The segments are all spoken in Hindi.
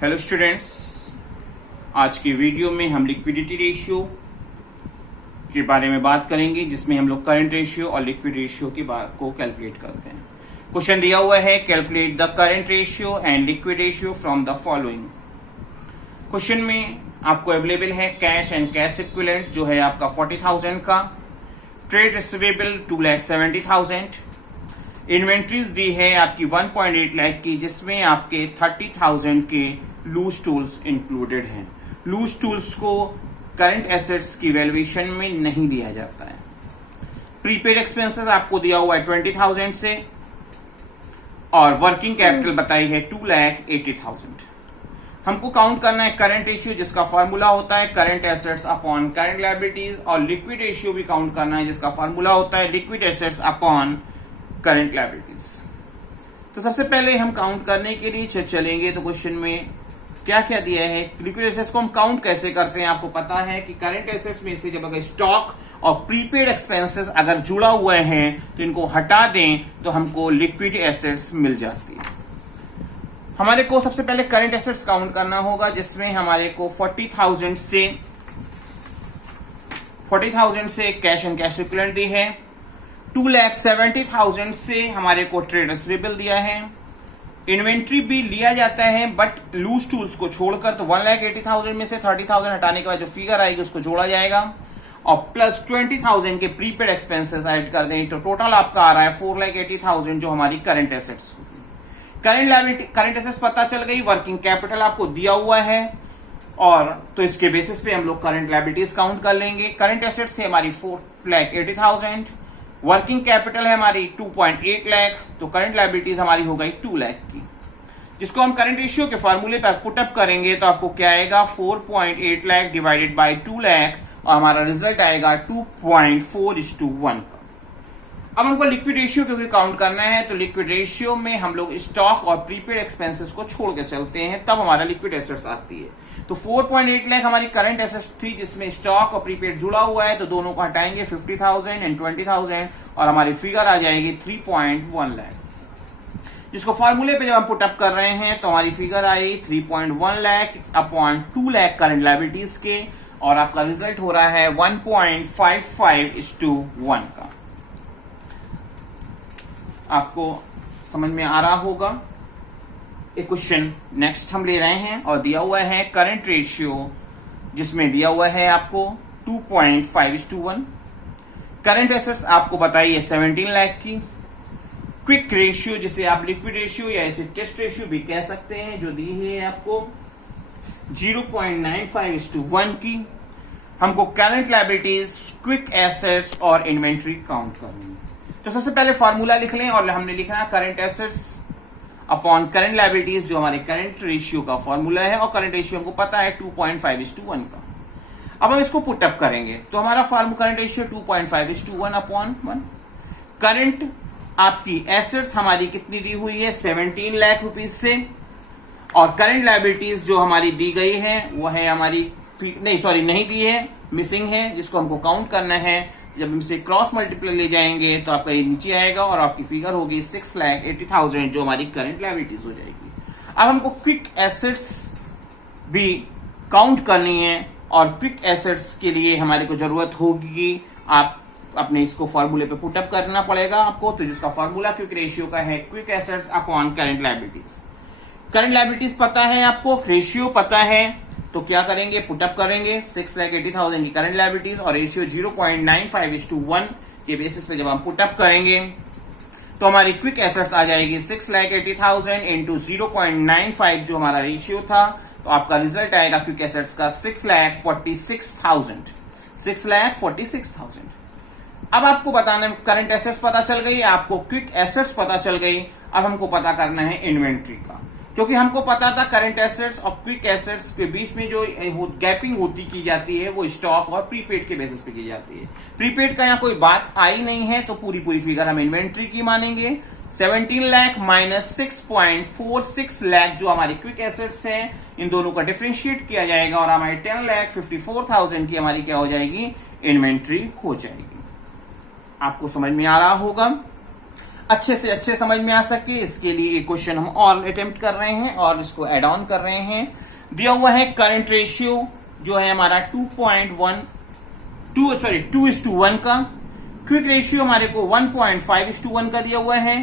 हेलो स्टूडेंट्स, आज की वीडियो में हम लिक्विडिटी रेशियो के बारे में बात करेंगे, जिसमें हम लोग करंट रेशियो और लिक्विड रेशियो की बात को कैलकुलेट करते हैं। क्वेश्चन दिया हुआ है, calculate the current ratio and liquid ratio from the following. Question में आपको अवेलेबल है कैश एंड कैश इक्विवेलेंट जो है आपका 40,000 का, ट्रेड रिसीवेबल 2,70,000, इन्वेंट्रीज दी है आपकी 1.8 लाख की, जिसमें आपके 30,000 के लूज टूल्स इंक्लूडेड हैं। लूज टूल्स को करंट एसेट्स की वैल्यूएशन में नहीं लिया जाता है। प्रीपेड एक्सपेंसेस आपको दिया हुआ है 20,000 से, और वर्किंग कैपिटल बताई है 2,80,000। हमको काउंट करना है करंट रेशियो, जिसका फॉर्मूला होता है current assets upon current liabilities, और लिक्विड रेशियो भी काउंट करना है, जिसका फॉर्मूला होता है liquid assets upon current liabilities. तो सबसे पहले हम काउंट करने के लिए चलेंगे तो क्वेश्चन में क्या क्या दिया है। लिक्विड एसेट्स को हम काउंट कैसे करते हैं, आपको पता है कि करंट एसेट्स में से जब अगर स्टॉक और प्रीपेड एक्सपेंसेस अगर जुड़ा हुए हैं तो इनको हटा दें तो हमको लिक्विड एसेट्स मिल जाती है। हमारे को सबसे पहले करंट एसेट्स काउंट करना होगा, जिसमें हमारे को 40,000 से कैश एंड कैश इक्विवेलेंट दी है, 2,70,000 से हमारे को ट्रेड रिसीवेबल दिया है, इन्वेंट्री भी लिया जाता है बट लूज टूल्स को छोड़कर, तो 1,80,000 में से 30,000 हटाने के बाद जो फिगर आएगी उसको जोड़ा जाएगा, और प्लस 20,000 के प्रीपेड एक्सपेंसेस ऐड कर दें तो टोटल आपका आ रहा है 4,80,000 जो हमारी करंट एसेट्स होगी। करंट लायबिलिटी करंट एसेट्स पता चल गई, वर्किंग कैपिटल आपको दिया हुआ है, और तो इसके बेसिस पे हम लोग करंट लायबिलिटीज काउंट कर लेंगे। करंट एसेट्स है हमारी 4,80,000, वर्किंग कैपिटल है हमारी 2.8 लाख, तो करंट लायबिलिटीज हमारी हो गई 2 लाख की, जिसको हम करंट रेशियो के फॉर्मूले पर पुटअप करेंगे तो आपको क्या आएगा 4.8 लाख डिवाइडेड बाय 2 लाख, और हमारा रिजल्ट आएगा 2.4:1 का। अब हमको लिक्विड रेशियो क्योंकि काउंट करना है, तो लिक्विड रेशियो में हम लोग स्टॉक और प्रीपेड एक्सपेंसेस को छोड़ के चलते हैं, तब हमारा लिक्विड एसेट्स आती है। तो 4.8 लाख हमारी करंट एसेट्स थी, जिसमें स्टॉक और प्रीपेड जुड़ा हुआ है, तो दोनों को हटाएंगे 50,000 एंड 20,000, और हमारी फिगर आ जाएगी 3.1 लाख, जिसको फॉर्मूले पे जब हम पुटअप कर रहे हैं तो हमारी फिगर आई 3.1 lakh upon 2 lakh current liabilities के, और आपका रिजल्ट हो रहा है 1.55:1 का। आपको समझ में आ रहा होगा। एक क्वेश्चन नेक्स्ट हम ले रहे हैं, और दिया हुआ है करंट रेशियो, जिसमें दिया हुआ है आपको 2.5:1। करंट एसेट्स आपको बताइए 17 लाख की। क्विक रेशियो, जिसे आप लिक्विड रेशियो या इसे टेस्ट रेशियो भी कह सकते हैं, जो दी है आपको 0.95:1 की। हमको करंट लायबिलिटीज, क्विक एसेट्स और इन्वेंट्री काउंट करनी है। तो सबसे पहले फॉर्मूला लिख लें, और हमने लिखना current assets upon current liabilities, जो हमारे करंट रेशियो का फॉर्मूला है, और करंट रेशियो हमको पता है 2.5:1 का। अब हम इसको पुटअप करेंगे तो हमारा करंट रेशियो 2.5:1 अपॉन 1। करंट आपकी एसेट्स हमारी कितनी दी हुई है 17 लाख रुपीज से, और करंट लायबिलिटीज जो हमारी दी गई है वो है हमारी नहीं दी है, मिसिंग है, जिसको हमको काउंट करना है। जब हम इसे क्रॉस मल्टीप्लाई ले जाएंगे तो आपका ये नीचे आएगा, और आपकी फिगर होगी 6,80,000 जो हमारी करंट लायबिलिटीज हो जाएगी। अब हमको क्विक एसेट्स भी काउंट करनी है, और क्विक एसेट्स के लिए हमारे को जरूरत होगी, आप अपने इसको फॉर्मूले पे पुटअप करना पड़ेगा आपको, तो जिसका फॉर्मूला क्विक रेशियो का है quick assets upon current liabilities. Current liabilities पता है आपको, रेशियो पता है, तो क्या करेंगे पुटअप करेंगे 6,80,000 की करंट लायबिलिटीज, और रेशियो 0.95:1 के बेसिस पे जब हम पुटअप करेंगे तो हमारी क्विक एसेट्स आ जाएगी 6,80,000 इंटू 0.95 जो हमारा रेशियो था, तो आपका रिजल्ट आएगा क्विक एसेट्स का 6,46,000। अब आपको बताना, करंट एसेट्स पता चल गई, आपको क्विक एसेट्स पता चल गई। अब हमको पता करना है इन्वेंट्री का, क्योंकि हमको पता था करंट एसेट्स और क्विक एसेट्स के बीच में जो गैपिंग होती की जाती है वो स्टॉक और प्रीपेड के बेसिस पे की जाती है। प्रीपेड का यहाँ कोई बात आई नहीं है, तो पूरी फिगर हम इन्वेंट्री की मानेंगे। 17 लाख माइनस 6.46 लाख जो हमारी क्विक एसेट्स हैं, इन दोनों का डिफरेंशिएट किया जाएगा, और हमारी 10,54,000 की हमारी क्या हो जाएगी, इन्वेंट्री हो जाएगी। आपको समझ में आ रहा होगा। अच्छे से अच्छे समझ में आ सके, इसके लिए ये क्वेश्चन हम और अटेम्प्ट कर रहे हैं और इसको एड ऑन कर रहे हैं। दिया हुआ है करंट रेशियो जो है हमारा 2:1 का, क्विक रेशियो हमारे को 1.5:1 का दिया हुआ है।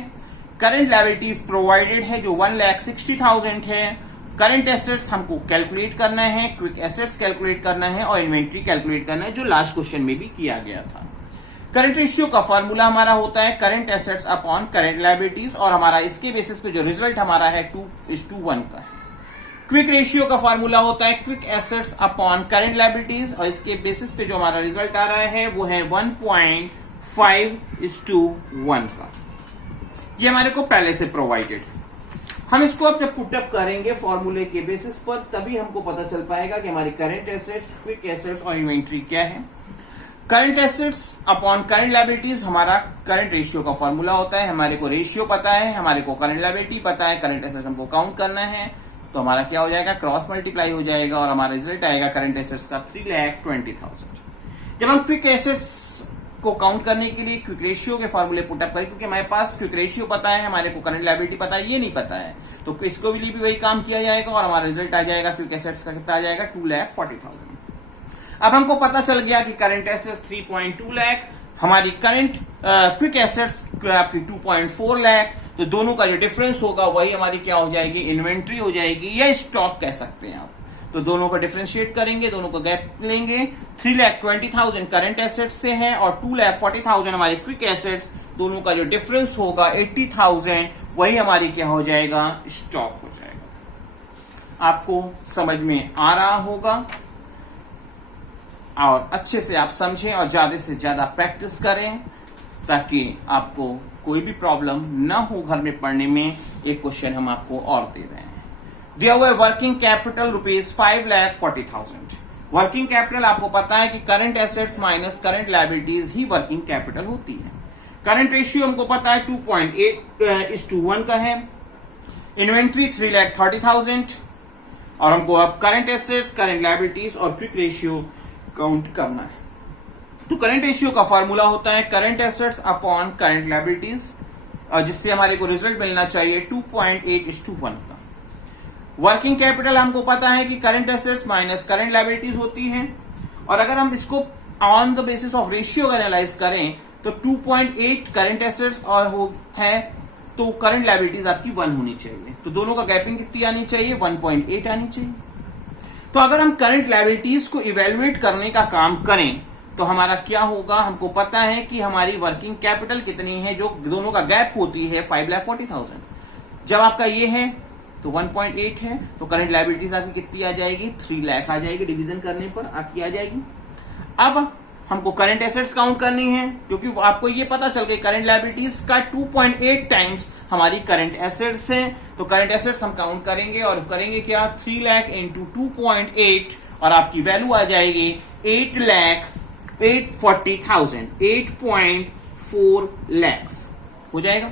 करंट लायबिलिटीज प्रोवाइडेड है जो 1,60,000 है। करंट एसेट्स हमको कैलकुलेट करना है, क्विक एसेट्स कैलकुलेट करना है और इन्वेंट्री कैलकुलेट करना है, जो लास्ट क्वेश्चन में भी किया गया था। करंट रेशियो का फॉर्मूला हमारा होता है current assets upon current liabilities, और हमारा इसके बेसिस पे जो रिजल्ट हमारा है 2:1 का है। क्विक रेशियो का फॉर्मूला होता है quick assets upon current liabilities, और इसके बेसिस पे जो हमारा रिजल्ट आ रहा है वो है 1.5:1 का। ये हमारे को पहले से प्रोवाइडेड है। हम इसको अब जब पुटअप करेंगे फॉर्मूले के बेसिस पर, तभी हमको पता चल पाएगा कि हमारी करंट एसेट्स, क्विक एसेट्स और इन्वेंट्री क्या है। Current assets upon current liabilities हमारा करंट रेशियो का फॉर्मूला होता है। हमारे को रेशियो पता है, हमारे को करंट लायबिलिटी पता है, करंट एसेट्स हमको काउंट करना है, तो हमारा क्या हो जाएगा, क्रॉस मल्टीप्लाई हो जाएगा और हमारा रिजल्ट आएगा करंट एसेट्स का 3,20,000। जब हम क्विक एसेट्स को काउंट करने के लिए क्विक रेशियो के फॉर्मूले पुटअप करें, क्योंकि हमारे पास क्विक रेशियो पता है, हमारे को करंट लायबिलिटी पता है, ये नहीं पता है, तो इसको भी वही काम किया जाएगा और हमारा रिजल्ट आ जाएगा क्विक एसेट्स का कितना आ जाएगा, 2,40,000। अब हमको पता चल गया कि करंट एसेट्स 3.2 लाख, हमारी करंट क्विक एसेट्स आपकी 2.4 लाख, तो दोनों का जो डिफरेंस होगा वही हमारी क्या हो जाएगी, इन्वेंट्री हो जाएगी या स्टॉक कह सकते हैं आप। तो दोनों का डिफरेंशिएट करेंगे, दोनों का गैप लेंगे। 3,20,000 करंट एसेट्स से है और 2,40,000 हमारे क्विक एसेट्स, दोनों का जो डिफरेंस होगा 80,000, वही हमारी क्या हो जाएगा, स्टॉक हो जाएगा। आपको समझ में आ रहा होगा और अच्छे से आप समझें और ज्यादा से ज्यादा प्रैक्टिस करें, ताकि आपको कोई भी प्रॉब्लम ना हो घर में पढ़ने में। एक क्वेश्चन हम आपको और दे रहे हैं। दिया हुआ है वर्किंग कैपिटल ₹5,40,000। वर्किंग कैपिटल आपको पता है कि current assets minus current liabilities ही वर्किंग कैपिटल होती है। करंट रेशियो हमको पता है 2.8:1 का है। इन्वेंट्री 3,30,000 और हमको अब करंट एसेट्स, करंट लायबिलिटीज और क्विक रेशियो काउंट करना है। तो करंट रेशियो का फॉर्मूला होता है current assets upon current liabilities, जिससे हमारे को रिजल्ट मिलना चाहिए 2.8:1 का। वर्किंग कैपिटल हमको पता है कि current assets minus current liabilities होती है, और अगर हम इसको on the basis of ratio analyse करें तो 2.8 करंट एसेट्स और हो है, तो करंट लायबिलिटीज आपकी 1 होनी चाहिए, तो दोनों का गैपिंग कितनी आनी चाहिए, 1.8 आनी चाहिए। तो अगर हम करंट लायबिलिटीज को इवेल्युएट करने का काम करें तो हमारा क्या होगा, हमको पता है कि हमारी वर्किंग कैपिटल कितनी है, जो दोनों का गैप होती है 5,40,000। जब आपका ये है तो 1.8 है, तो करंट लायबिलिटीज आपकी कितनी आ जाएगी, 3 लाख आ जाएगी, डिवीजन करने पर आपकी आ जाएगी। अब हमको करंट एसेट्स काउंट करनी है, क्योंकि आपको ये पता चल गई करंट लायबिलिटीज का 2.8 टाइम्स हमारी करंट एसेट्स है, तो करंट एसेट्स हम काउंट करेंगे और करेंगे क्या, 3 लाख इंटू 2.8 और आपकी वैल्यू आ जाएगी 8,40,000, 8.4 लैक्स हो जाएगा।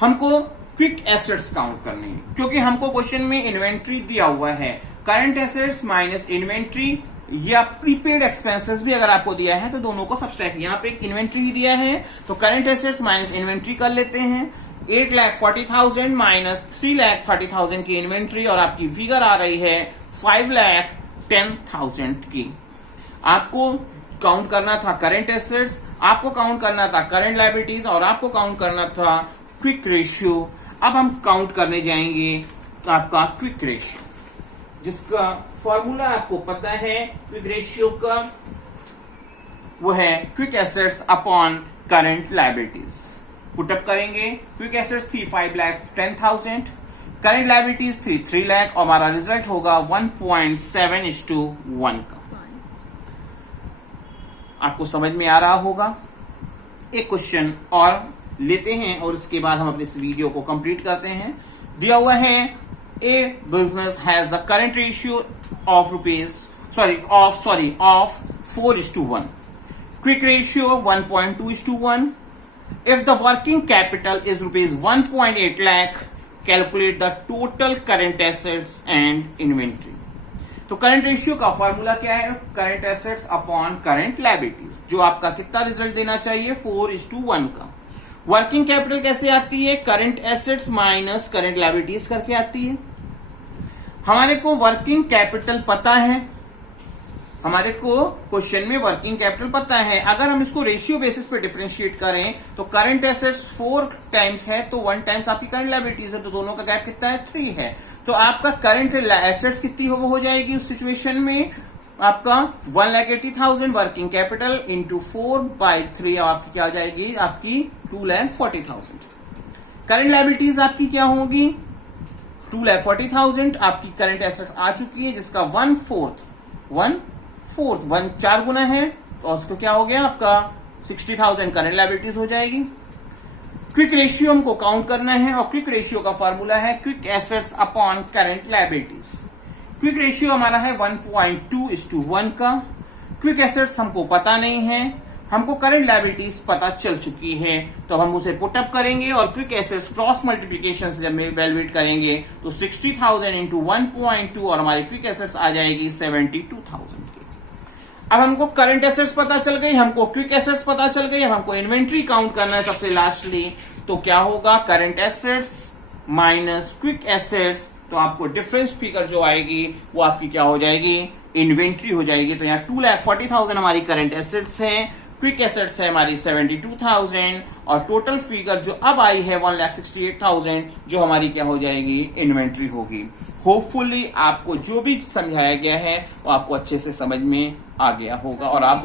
हमको क्विक एसेट्स काउंट करनी है, क्योंकि हमको क्वेश्चन में इन्वेंट्री दिया हुआ है। करंट एसेट्स माइनस इन्वेंट्री या प्रीपेड एक्सपेंसेस भी अगर आपको दिया है तो दोनों को सब्सट्रैक्ट, यहाँ पे एक इन्वेंट्री ही दिया है तो करंट एसेट्स माइनस इन्वेंट्री कर लेते हैं। 8,40,000 माइनस 3,30,000 की इन्वेंट्री और आपकी फिगर आ रही है 5,10,000 की। आपको काउंट करना था करंट एसेट्स, आपको काउंट करना था करंट लायबिलिटीज और आपको काउंट करना था क्विक रेशियो। अब हम काउंट करने जाएंगे आपका क्विक रेशियो, जिसका फॉर्मूला आपको पता है क्विक रेशियो का, वो है quick assets upon current liabilities. Put up करेंगे, क्विक एसेट्स थी 5,10,000, करंट लायबिलिटीज थी 3 लाख और हमारा रिजल्ट होगा 1.7:1 का। आपको समझ में आ रहा होगा। एक क्वेश्चन और लेते हैं और उसके बाद हम अपने इस वीडियो को कंप्लीट करते हैं। दिया हुआ है A business has the current ratio of 4:1. Quick ratio 1.2:1. If the working capital is ₹1.8 lakh, calculate the total current assets and inventory. तो करंट रेशियो का फॉर्मूला क्या है, current assets upon current liabilities, जो आपका कितना रिजल्ट देना चाहिए, 4:1 का। वर्किंग कैपिटल कैसे आती है? Current assets minus current liabilities करके आती है। हमारे को वर्किंग कैपिटल पता है, हमारे को क्वेश्चन में वर्किंग कैपिटल पता है। अगर हम इसको रेशियो बेसिस पे डिफरेंशिएट करें तो करंट एसेट्स 4 टाइम्स है तो 1 टाइम्स आपकी करंट लायबिलिटीज है, तो दोनों का गैप कितना है? 3 है। तो आपका करंट एसेट्स कितनी हो जाएगी उस सिचुएशन में? आपका 1,80,000 वर्किंग कैपिटल इंटू 4/3 आपकी क्या हो जाएगी? आपकी 2,40,000। करंट लायबिलिटीज आपकी क्या होगी? 2,40,000 आपकी करंट एसेट्स आ चुकी है, जिसका 1/4 4 गुना है, तो उसको क्या हो गया आपका 60,000 करंट लायबिलिटीज हो जाएगी। क्विक रेशियो हमको काउंट करना है और क्विक रेशियो का फॉर्मूला है quick assets upon current liabilities. Quick ratio हमारा है 1.2:1 का। क्विक एसेट्स हमको पता नहीं है, हमको करंट लायबिलिटीज पता चल चुकी है, तो हम उसे पुटअप करेंगे और क्विक एसेट्स क्रॉस मल्टीप्लीकेशन से जब इवैल्यूएट करेंगे तो 60,000 इंटू 1.2 और हमारी क्विक एसेट्स आ जाएगी 72,000 की। अब हमको करंट एसेट्स पता चल गई, हमको क्विक एसेट्स पता चल गई, अब हमको इन्वेंट्री काउंट करना है सबसे लास्टली। तो क्या होगा? Current assets minus quick assets, तो आपको डिफरेंस फिगर जो आएगी वो आपकी क्या हो जाएगी? इन्वेंट्री हो जाएगी। तो यहाँ 2,40,000 हमारी करंट एसेट्स है, क्विक एसेट्स है हमारी 72,000 और टोटल फिगर जो अब आई है 1,68,000 जो हमारी क्या हो जाएगी? इन्वेंट्री होगी। होपफुली आपको जो भी समझाया गया है वो आपको अच्छे से समझ में आ गया होगा और आप